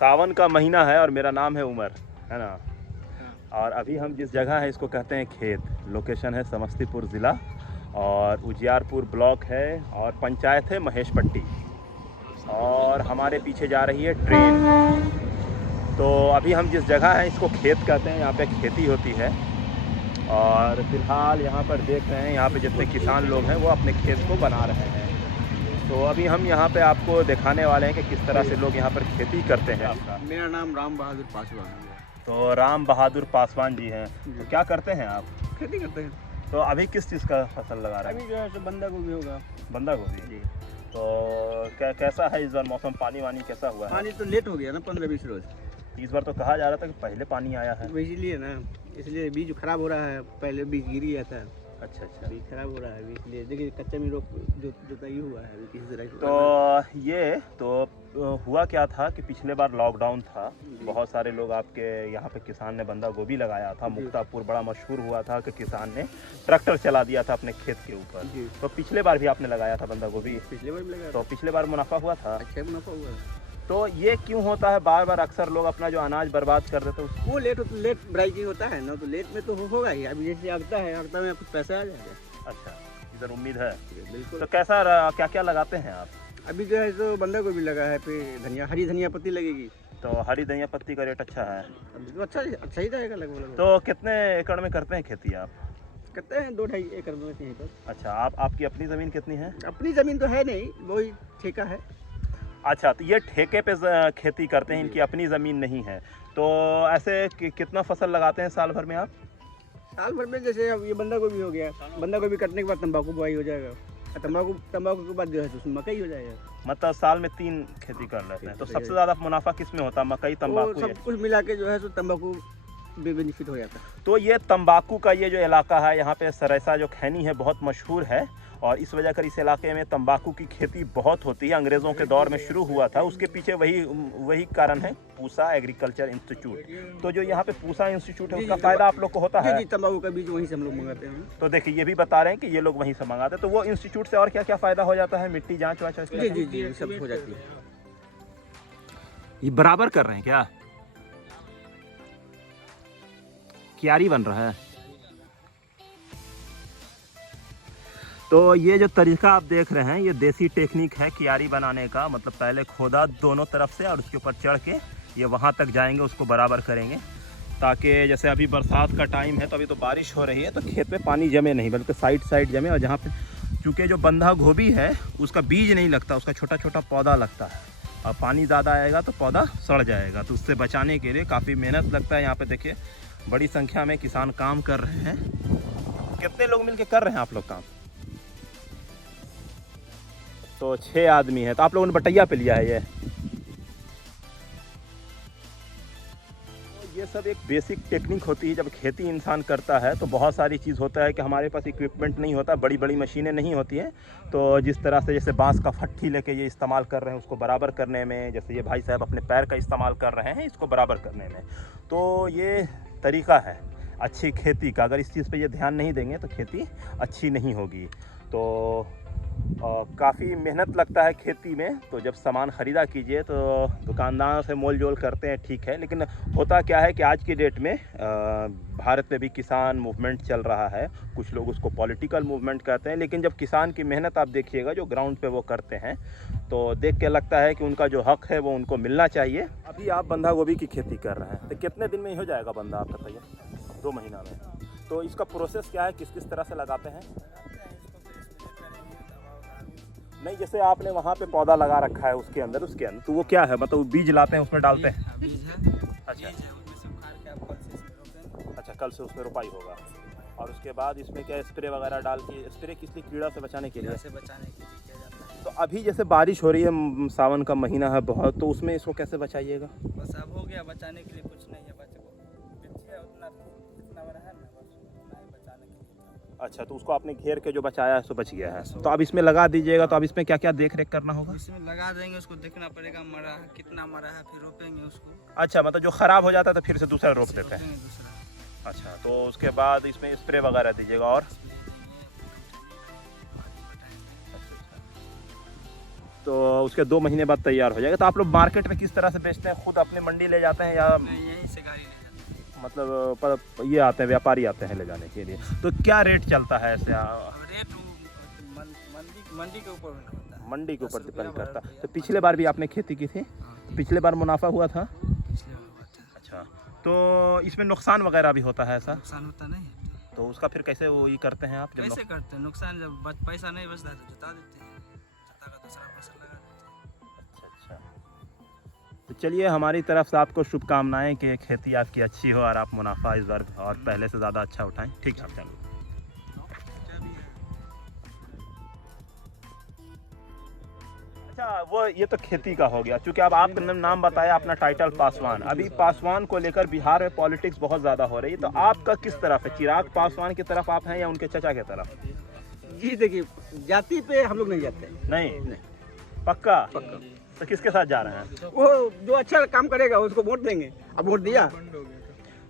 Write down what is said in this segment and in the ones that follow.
सावन का महीना है और मेरा नाम है उमर, है ना। और अभी हम जिस जगह है इसको कहते हैं खेत। लोकेशन है समस्तीपुर ज़िला और उजियारपुर ब्लॉक है और पंचायत है महेशपट्टी। और हमारे पीछे जा रही है ट्रेन। तो अभी हम जिस जगह है इसको खेत कहते हैं, यहाँ पे खेती होती है। और फिलहाल यहाँ पर देख रहे हैं, यहाँ पे जितने किसान लोग हैं वो अपने खेत को बना रहे हैं। तो अभी हम यहाँ पे आपको दिखाने वाले हैं कि किस तरह से लोग यहाँ पर खेती करते हैं। मेरा नाम राम बहादुर पासवान है। तो राम बहादुर पासवान जी हैं, तो क्या करते हैं आप? खेती करते हैं। तो अभी किस चीज़ का फसल लगा रहे हैं? अभी जो है सो बंदा गोभी होगा। बंदा गोभी जी। तो कैसा है इस बार मौसम, पानी वानी कैसा हुआ है? पानी तो लेट हो गया ना, 15-20 रोज। इस बार तो कहा जा रहा था कि पहले पानी आया है। तो इसीलिए ना, इसलिए बीज खराब हो रहा है। पहले बीज गिर गया था, अच्छा अच्छा। बीज खराब हो रहा है इसलिए। देखिए कच्चा में रोक जोताई हुआ है अभी किसी तरह से। तो ये तो हुआ क्या था कि पिछले बार लॉकडाउन था, बहुत सारे लोग आपके यहाँ पे किसान ने बंदा गोभी लगाया था। मुक्तापुर बड़ा मशहूर हुआ था कि किसान ने ट्रैक्टर चला दिया था अपने खेत के ऊपर। तो पिछले बार भी आपने लगाया था बंदा गोभी? पिछले बार भी लगाया। तो पिछले बार मुनाफा हुआ था? अच्छा मुनाफा हुआ है। तो ये क्यों होता है बार बार? अक्सर लोग अपना जो अनाज बर्बाद कर देते हैं वो लेट वैरायटी होता है ना, तो लेट में तो होगा ही। अभी जैसे अगता है, अगता में कुछ पैसा आ जाएगा। अच्छा, इधर उम्मीद है। बिल्कुल। तो कैसा क्या क्या लगाते हैं आप? अभी जो है सो बंदा गोभी लगा है, फिर धनिया, हरी धनिया पत्ती लगेगी। तो हरी धनिया पत्ती का रेट अच्छा है? अभी तो अच्छा ही रहेगा लगभग। तो कितने एकड़ में करते हैं खेती आप? करते हैं 2-2.5 एकड़ में कहीं पर। अच्छा, आपकी अपनी ज़मीन कितनी है? अपनी ज़मीन तो है नहीं, वही ठेका है। अच्छा, तो ये ठेके पे खेती करते हैं, इनकी अपनी ज़मीन नहीं है। तो ऐसे कितना फसल लगाते हैं साल भर में आप? साल भर में जैसे अब ये बंदा गोभी हो गया, बंदा गोभी कटने के बाद तंबाकू बुआई हो जाएगा। तंबाकू के बाद जो है उसमें मकई हो जाएगा। मतलब साल में 3 खेती कर लेते हैं। तो सबसे ज़्यादा मुनाफा किस में होता है? मकई, तंबाकू? सब कुछ मिला के जो है सो तंबाकू बेनिफिट हो जाता है। तो ये तंबाकू का ये जो इलाका है, यहाँ पे सरैसा जो खैनी है बहुत मशहूर है और इस वजह कर इस इलाके में तंबाकू की खेती बहुत होती है। अंग्रेज़ों के दौर में शुरू हुआ था, उसके पीछे वही कारण है, पूसा एग्रीकल्चर इंस्टीट्यूट। तो जो यहाँ पे पूसा इंस्टीट्यूट है उसका फ़ायदा आप लोग को होता है? जी, तंबाकू का बीज वहीं से हम लोग मंगाते हैं। तो देखिए ये भी बता रहे हैं कि ये लोग वहीं से मंगाते हैं। तो वो इंस्टीट्यूट से और क्या क्या फ़ायदा हो जाता है? मिट्टी जाँच वाँच? जी जी जी, सब हो जाती है। ये बराबर कर रहे हैं क्या? क्यारी बन रहा है। तो ये जो तरीका आप देख रहे हैं ये देसी टेक्निक है क्यारी बनाने का। मतलब पहले खोदा दोनों तरफ से और उसके ऊपर चढ़ के ये वहाँ तक जाएंगे, उसको बराबर करेंगे ताकि जैसे अभी बरसात का टाइम है तो अभी तो बारिश हो रही है तो खेत में पानी जमे नहीं, बल्कि साइड जमे। और जहाँ पे चूँकि जो बंधा गोभी है उसका बीज नहीं लगता, उसका छोटा छोटा पौधा लगता है और पानी ज़्यादा आएगा तो पौधा सड़ जाएगा। तो उससे बचाने के लिए काफ़ी मेहनत लगता है। यहाँ पे देखिए बड़ी संख्या में किसान काम कर रहे हैं। कितने लोग मिलके कर रहे हैं आप लोग काम? तो 6 आदमी हैं। तो आप लोगों ने बटैया पे लिया है ये? तो ये सब एक बेसिक टेक्निक होती है। जब खेती इंसान करता है तो बहुत सारी चीज़ होता है कि हमारे पास इक्विपमेंट नहीं होता, बड़ी बड़ी मशीनें नहीं होती हैं। तो जिस तरह से जैसे बांस का फट्ठी लेके ये इस्तेमाल कर रहे हैं उसको बराबर करने में, जैसे ये भाई साहब अपने पैर का इस्तेमाल कर रहे हैं इसको बराबर करने में, तो ये तरीका है अच्छी खेती का। अगर इस चीज़ पे ये ध्यान नहीं देंगे तो खेती अच्छी नहीं होगी। तो काफ़ी मेहनत लगता है खेती में। तो जब सामान ख़रीदा कीजिए तो दुकानदारों से मोल जोल करते हैं, ठीक है। लेकिन होता क्या है कि आज की डेट में भारत में भी किसान मूवमेंट चल रहा है। कुछ लोग उसको पॉलिटिकल मूवमेंट कहते हैं, लेकिन जब किसान की मेहनत आप देखिएगा जो ग्राउंड पे वो करते हैं तो देख के लगता है कि उनका जो हक है वो उनको मिलना चाहिए। अभी आप बंधा गोभी की खेती कर रहे हैं तो कितने दिन में ही हो जाएगा बंदा आपका तैयार? 2 महीना में। तो इसका प्रोसेस क्या है, किस किस तरह से लगाते हैं? नहीं, जैसे आपने वहाँ पे पौधा लगा रखा है उसके अंदर तो वो क्या है, मतलब बीज लाते हैं उसमें डालते हैं? बीज है। अच्छा बीज है, उसमें सब उखाड़ के आप कल से इसमें रोपेंगे। अच्छा, कल से उसमें रोपाई होगा। और उसके बाद इसमें क्या स्प्रे वगैरह डाल के? स्प्रे किस लिए? कीड़ा से बचाने के लिए? से बचाने के लिए किया जाता है। तो अभी जैसे बारिश हो रही है, सावन का महीना है बहुत, तो उसमें इसको कैसे बचाइएगा? बस अब हो गया, बचाने के लिए कुछ नहीं है। बच्चे को उतना जितना बड़ा है ना, बस उतना ही बचाने के लिए। अच्छा, तो उसको आपने घेर के जो बचाया है सो बच गया है। तो अब इसमें लगा दीजिएगा। तो अब इसमें क्या क्या देख रेख करना होगा? इसमें लगा देंगे, उसको देखना पड़ेगा मरा है कितना मरा है, फिर रोपेंगे उसको। अच्छा, मतलब जो ख़राब हो जाता है तो फिर से दूसरा रोप देते हैं? दूसरा। अच्छा, तो उसके बाद इसमें स्प्रे वगैरह दीजिएगा। और तो उसके 2 महीने बाद तैयार हो जाएगा। तो आप लोग मार्केट में किस तरह से बेचते हैं? खुद अपने मंडी ले जाते हैं या यहीं से गाड़ी ले जाते हैं। मतलब ये आते हैं, व्यापारी आते हैं ले जाने के लिए? तो क्या रेट चलता है ऐसे? अब रेट मंडी के ऊपर होता है। मंडी के ऊपर 10 डिपेंड रुपया, करता 12 है। तो पिछले बार भी आपने खेती की थी? हाँ, पिछले बार मुनाफा हुआ था? पिछले बार हुआ था। अच्छा, तो इसमें नुकसान वगैरह भी होता है ऐसा? नुकसान होता नहीं है तो उसका फिर कैसे वो ये करते हैं आप? कैसे करते हैं? नुकसान जब पैसा नहीं बचता है तो जुता देते हैं, जुता का दूसरा फसल लगा देते हैं। अच्छा, तो चलिए हमारी तरफ से आपको शुभकामनाएं कि खेती आपकी अच्छी हो और आप मुनाफा इस बार और पहले से ज़्यादा अच्छा उठाएं। ठीक है, चलो। अच्छा, वो ये तो खेती का हो गया। चूँकि अब आपने नाम बताया अपना टाइटल पासवान, अभी पासवान को लेकर बिहार में पॉलिटिक्स बहुत ज़्यादा हो रही है, तो आपका किस तरफ है? चिराग पासवान की तरफ आप हैं या उनके चचा की तरफ? जी देखिए, जाति पे हम लोग नहीं जाते। नहीं, पक्का? तो किसके साथ जा रहे हैं? वो जो अच्छा काम करेगा उसको वोट देंगे। अब वोट दिया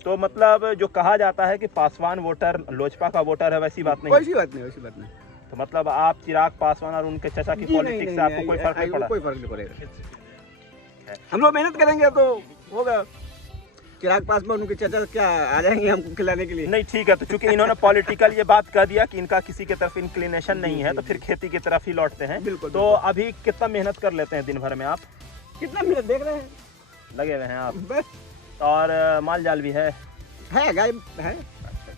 तो मतलब जो कहा जाता है कि पासवान वोटर लोजपा का वोटर है, वैसी बात नहीं है? वैसी बात नहीं, वैसी बात नहीं। तो मतलब आप चिराग पासवान और उनके चचा की जी, पॉलिटिक्स से आपको कोई फर्क नहीं पड़ा? कोई फर्क नहीं पड़ेगा। हम लोग मेहनत करेंगे तो होगा। चिराग पासवान उनके चाचा क्या आ जाएंगे हमको खिलाने के लिए? नहीं, ठीक है। तो चूंकि इन्होंने पॉलिटिकल ये बात कह दिया कि इनका किसी की तरफ इंक्लिनेशन नहीं है, तो फिर खेती की तरफ ही लौटते हैं। बिल्कुल। तो अभी कितना मेहनत कर लेते हैं दिन भर में आप? कितना मेहनत देख रहे हैं, लगे हुए हैं आप? बस और माल जाल भी है? गाय है।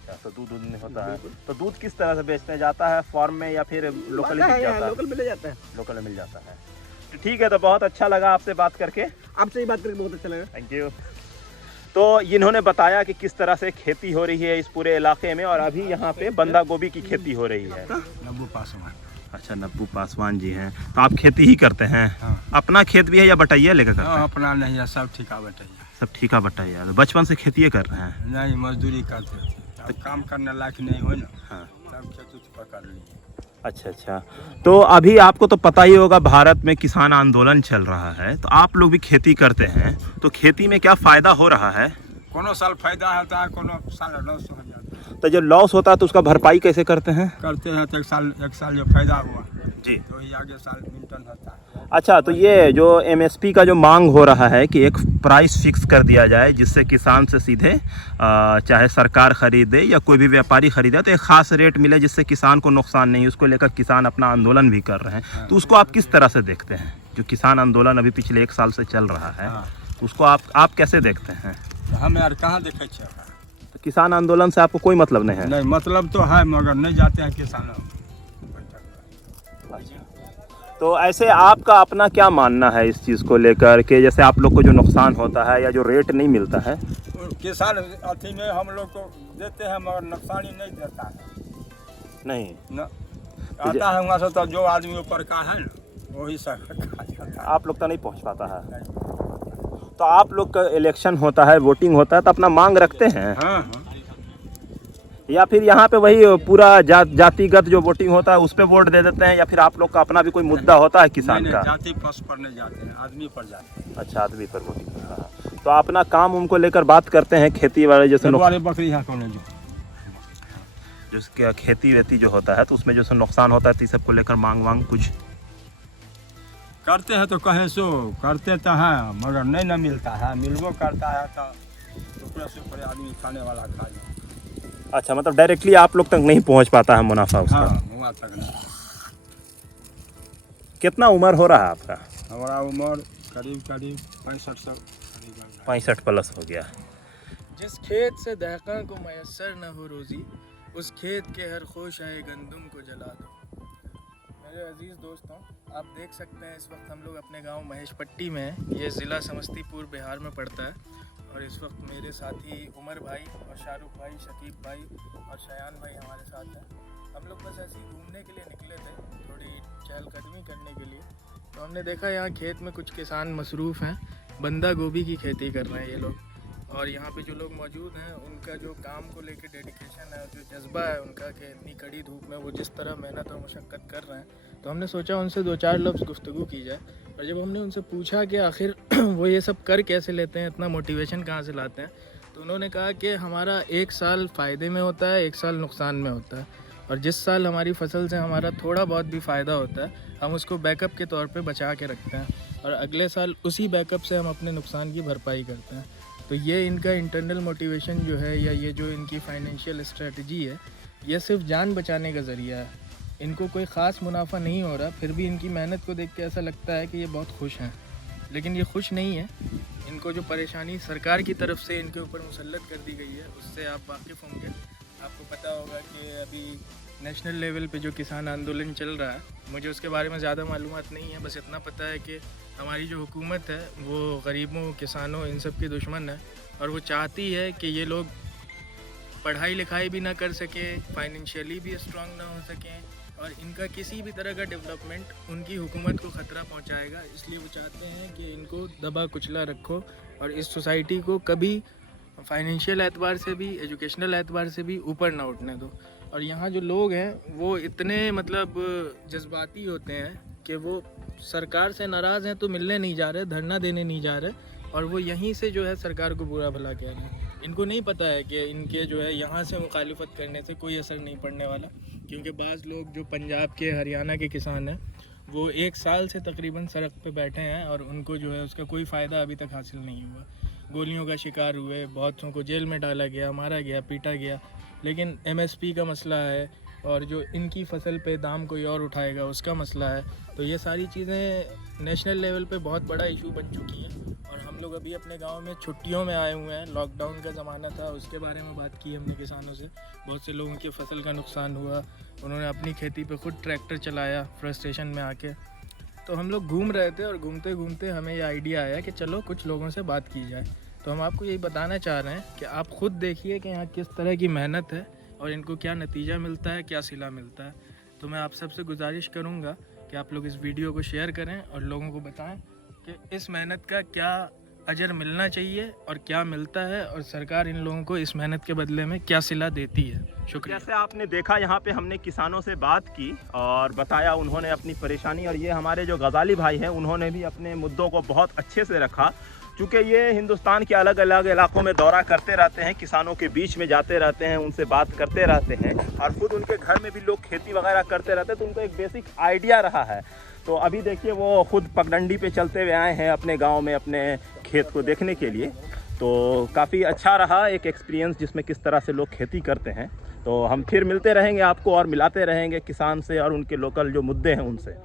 अच्छा, तो दूध नहीं होता है? तो दूध किस तरह से बेचते हैं? जाता है फार्म में या फिर लोकल मिल जाता है? लोकल मिल जाता है। लोकल में मिल जाता है। तो ठीक है, तो बहुत अच्छा लगा आपसे बात करके। आपसे ही बात करके बहुत अच्छा लगा। Thank you. तो इन्होंने बताया कि किस तरह से खेती हो रही है इस पूरे इलाके में, और अभी यहाँ पे बंदा गोभी की खेती हो रही है। नब्बू पासवान। अच्छा, नब्बू पासवान जी हैं। तो आप खेती ही करते हैं? हाँ। अपना खेत भी है या बटाइया लेकर करते हैं? अपना नहीं है, सब ठिका बटाइया। सब ठीका बटाइया। तो बचपन से खेती कर रहे हैं? नहीं, मजदूरी करते थे। अब काम करने लायक नहीं हो ना, हाँ। तब खेत उत पकड़ लिए। अच्छा, तो अभी आपको तो पता ही होगा भारत में किसान आंदोलन चल रहा है, तो आप लोग भी खेती करते हैं, तो खेती में क्या फायदा हो रहा है? कोनो साल फायदा होता है, कोनो साल लॉस हो जाता है। तो जब लॉस होता है तो उसका भरपाई कैसे करते हैं? करते हैं तो एक साल जो फायदा हुआ जी, तो ही आगे साल मेंटेन होता है। अच्छा, तो ये जो एमएसपी का जो मांग हो रहा है कि एक प्राइस फिक्स कर दिया जाए जिससे किसान से सीधे चाहे सरकार खरीदे या कोई भी व्यापारी खरीदे तो एक ख़ास रेट मिले जिससे किसान को नुकसान नहीं, उसको लेकर किसान अपना आंदोलन भी कर रहे हैं। तो उसको आप किस तरह से देखते हैं? जो किसान आंदोलन अभी पिछले 1 साल से चल रहा है, उसको आप कैसे देखते हैं? हम यार कहाँ देखे छे? तो किसान आंदोलन से आपको कोई मतलब नहीं है? नहीं, मतलब तो है मगर नहीं जाते हैं किसान। तो ऐसे आपका अपना क्या मानना है इस चीज़ को लेकर कि जैसे आप लोग को जो नुकसान होता है या जो रेट नहीं मिलता है? किसान अथी में हम लोग को देते हैं मगर नुकसान ही नहीं देता है। नहीं न आता है वहाँ से, तो जो आदमी ऊपर का है ना वही सब खा जाता है। आप लोग तो नहीं पहुँच पाता है। तो आप लोग का इलेक्शन होता है, वोटिंग होता है, तो अपना मांग रखते हैं? हाँ। या फिर यहाँ पे वही पूरा जातिगत जो वोटिंग होता है उस पे वोट दे देते हैं, या फिर आप लोग का अपना भी कोई मुद्दा होता है किसान नहीं, का? जाति पक्ष पर नहीं जाते हैं, आदमी पर जाते हैं। अच्छा, आदमी पर वोटिंग होता है। तो अपना काम उनको लेकर बात करते हैं खेती वाले जैसे बकरी है कौन जो खेती वेती जो होता है तो उसमें जो नुकसान होता है तो इस सबको लेकर मांग कुछ करते हैं तो कहे सो करते तो हैं मगर नहीं ना मिलता है, मिलबो करता है तो ऊपर से ऊपर आदमी खाने वाला खा जाए। अच्छा, मतलब डायरेक्टली आप लोग तक नहीं पहुंच पाता है मुनाफा उसका? हाँ, हुआ तक नहीं। कितना उम्र हो रहा है आपका? हमारा उम्र करीब 65 साल। 65 प्लस हो गया। जिस खेत से दहका को मैसर न हो रोज़ी, उस खेत के हर खोश आए गंदुम को जला दो। मेरे अजीज़ दोस्तों, आप देख सकते हैं इस वक्त हम लोग अपने गांव महेशपट्टी में हैं। ये ज़िला समस्तीपुर बिहार में पड़ता है। और इस वक्त मेरे साथी उमर भाई और शाहरुख भाई, शकीब भाई और शयान भाई हमारे साथ हैं। हम लोग बस ऐसे ही घूमने के लिए निकले थे, थोड़ी चहलकदमी करने के लिए। तो हमने देखा यहाँ खेत में कुछ किसान मसरूफ़ हैं, बंदा गोभी की खेती कर रहे हैं ये लोग। और यहाँ पे जो लोग मौजूद हैं उनका जो काम को लेके डेडिकेशन है, जो जज्बा है उनका कि इतनी कड़ी धूप में वो जिस तरह मेहनत और मशक्क़त कर रहे हैं, तो हमने सोचा उनसे 2-4 लफ्ज़ गुफ्तगू की जाए। और जब हमने उनसे पूछा कि आखिर वो ये सब कर कैसे लेते हैं, इतना मोटिवेशन कहाँ से लाते हैं, तो उन्होंने कहा कि हमारा 1 साल फ़ायदे में होता है, 1 साल नुकसान में होता है। और जिस साल हमारी फसल से हमारा थोड़ा बहुत भी फ़ायदा होता है, हम उसको बैकअप के तौर पे बचा के रखते हैं और अगले साल उसी बैकअप से हम अपने नुकसान की भरपाई करते हैं। तो ये इनका इंटरनल मोटिवेशन जो है या ये जो इनकी फाइनेंशियल स्ट्रेटजी है, ये सिर्फ जान बचाने का ज़रिया है। इनको कोई ख़ास मुनाफा नहीं हो रहा, फिर भी इनकी मेहनत को देख के ऐसा लगता है कि ये बहुत खुश हैं, लेकिन ये खुश नहीं है। इनको जो परेशानी सरकार की तरफ से इनके ऊपर मुसल्लत कर दी गई है, उससे आप वाकिफ़ होंगे। आपको पता होगा कि अभी नेशनल लेवल पे जो किसान आंदोलन चल रहा है, मुझे उसके बारे में ज़्यादा मालूमात नहीं है, बस इतना पता है कि हमारी जो हुकूमत है वो गरीबों, किसानों, इन सब की दुश्मन है और वो चाहती है कि ये लोग पढ़ाई लिखाई भी ना कर सकें, फाइनेंशियली भी स्ट्रांग ना हो सकें और इनका किसी भी तरह का डेवलपमेंट उनकी हुकूमत को ख़तरा पहुंचाएगा। इसलिए वो चाहते हैं कि इनको दबा कुचला रखो और इस सोसाइटी को कभी फाइनेंशियल एतबार से भी, एजुकेशनल एतबार से भी ऊपर ना उठने दो। और यहाँ जो लोग हैं वो इतने मतलब जज्बाती होते हैं कि वो सरकार से नाराज़ हैं तो मिलने नहीं जा रहे, धरना देने नहीं जा रहे और वो यहीं से जो है सरकार को बुरा भला कह रहे हैं। इनको नहीं पता है कि इनके जो है यहाँ से मुखालिफत करने से कोई असर नहीं पड़ने वाला, क्योंकि बाज़ लोग जो पंजाब के, हरियाणा के किसान हैं वो 1 साल से तकरीबन सड़क पे बैठे हैं और उनको जो है उसका कोई फ़ायदा अभी तक हासिल नहीं हुआ। गोलियों का शिकार हुए, बहुतों को जेल में डाला गया, मारा गया, पीटा गया, लेकिन MSP का मसला है और जो इनकी फसल पे दाम कोई और उठाएगा उसका मसला है। तो ये सारी चीज़ें नेशनल लेवल पे बहुत बड़ा इशू बन चुकी हैं और हम लोग अभी अपने गांव में छुट्टियों में आए हुए हैं। लॉकडाउन का ज़माना था, उसके बारे में बात की हमने किसानों से। बहुत से लोगों की फसल का नुकसान हुआ, उन्होंने अपनी खेती पे खुद ट्रैक्टर चलाया फ्रस्ट्रेशन में आके। तो हम लोग घूम रहे थे और घूमते घूमते हमें ये आइडिया आया कि चलो कुछ लोगों से बात की जाए। तो हम आपको यही बताना चाह रहे हैं कि आप ख़ुद देखिए कि यहाँ किस तरह की मेहनत है और इनको क्या नतीजा मिलता है, क्या सिला मिलता है। तो मैं आप सबसे गुजारिश करूँगा कि आप लोग इस वीडियो को शेयर करें और लोगों को बताएं कि इस मेहनत का क्या अजर मिलना चाहिए और क्या मिलता है और सरकार इन लोगों को इस मेहनत के बदले में क्या सिला देती है। शुक्रिया। जैसे आपने देखा यहाँ पे हमने किसानों से बात की और बताया उन्होंने अपनी परेशानी, और ये हमारे जो गजाली भाई हैं उन्होंने भी अपने मुद्दों को बहुत अच्छे से रखा। चूँकि ये हिंदुस्तान के अलग अलग इलाकों में दौरा करते रहते हैं, किसानों के बीच में जाते रहते हैं, उनसे बात करते रहते हैं और ख़ुद उनके घर में भी लोग खेती वगैरह करते रहते हैं, तो उनको एक बेसिक आइडिया रहा है। तो अभी देखिए वो ख़ुद पगडंडी पे चलते हुए आए हैं अपने गांव में अपने खेत को देखने के लिए। तो काफ़ी अच्छा रहा एक एक्सपीरियंस जिसमें किस तरह से लोग खेती करते हैं। तो हम फिर मिलते रहेंगे आपको और मिलाते रहेंगे किसान से और उनके लोकल जो मुद्दे हैं उनसे।